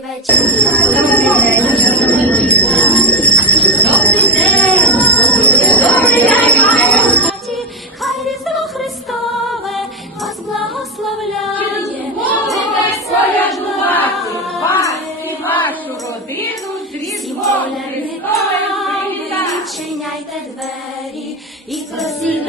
Добрий вечір. Хай Різдво Христове вас благословляє. Колядувати вас і вашу родину з Різдвом. Відчиняйте двері і просіть.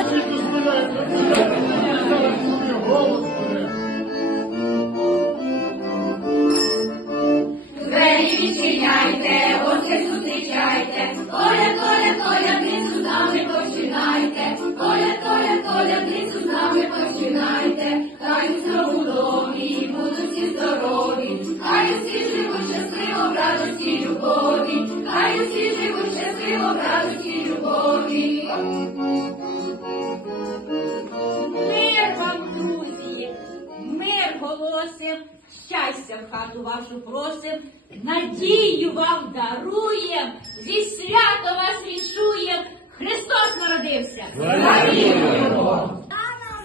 Відчиняйте, гостей хату вашу просим, надію вам даруєм, зі свято вас віншуєм, Христос народився. Рано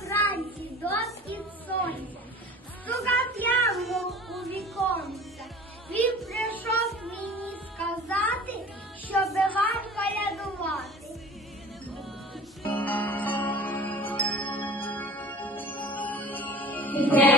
вранці до схід сонця, стукав прямо у віконце. Він прийшов мені сказати, щоби вам колядувати. Де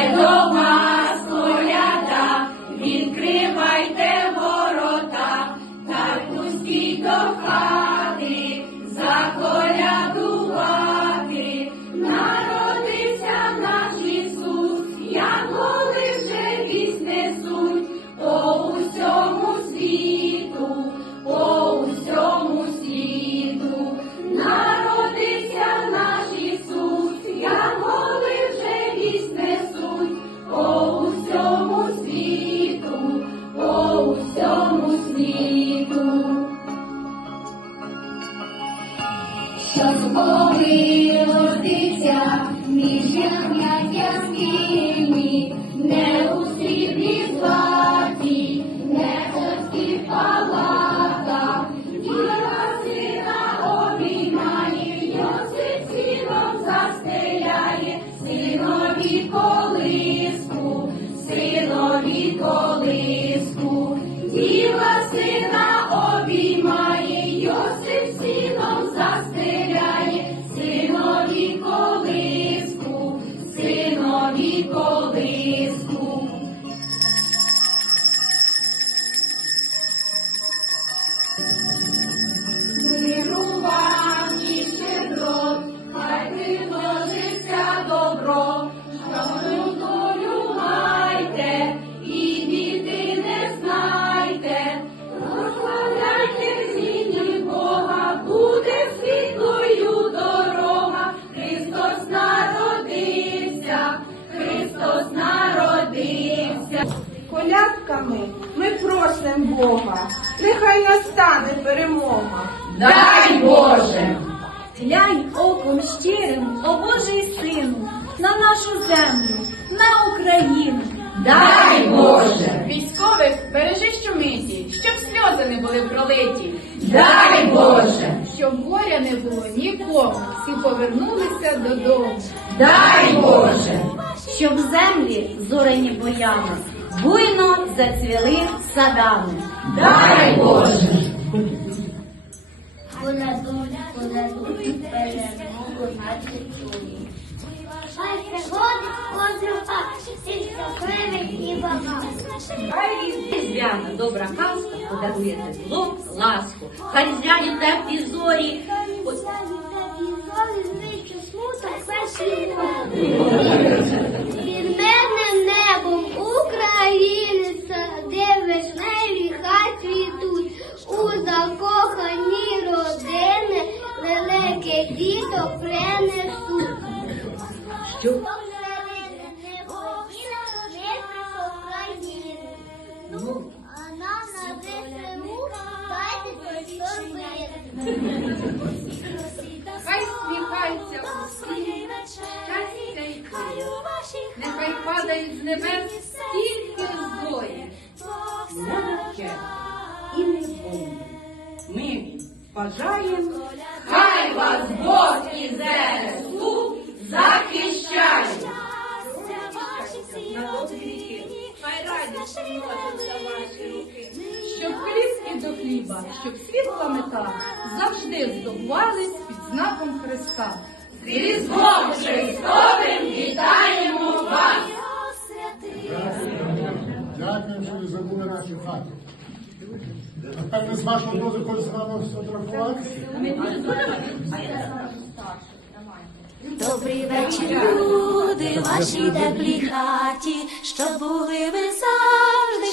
сповилося між ягнят яскині, не у златі, не царських палатах, діва сина обіймає, Йосип сіном застеляє, синові колиску, синові колиску, діва сина Колядками ми просим Бога, нехай настане перемога. Дай Боже! Глянь оком щирим, о Божий сину, на нашу землю, на Україну. Дай Боже! Військових бережи щомиті, щоб сльози не були пролиті, Дай Боже! щоб горя не було нікому, всі повернулися додому. Дай Боже! Щоб землі зорені боями, буйно зацвіли садами. Дай Боже! Колядуй, колядуй, перемогу наші чує. Хай приходить подруга, всі щасливий і багатий. Різдвяна добра казка подарує тепло, ласку. Хай різдвяні теплі зорі. Ось Під мирним небес стільки зорі. Мовче і не помне. Ми бажаємо Хай вас Бог і ЗСУ захищає! на добрі. Хай радість за вас. щоб хліб і до хліба, щоб світла мета завжди здобувались під знаком Христа. З Різдвом Христовим вітаємо хати. Напевне, з вашого дозволу з вами сфотографуватися? Добрий вечір, люди, вашій теплій хаті, щоб були ви завжди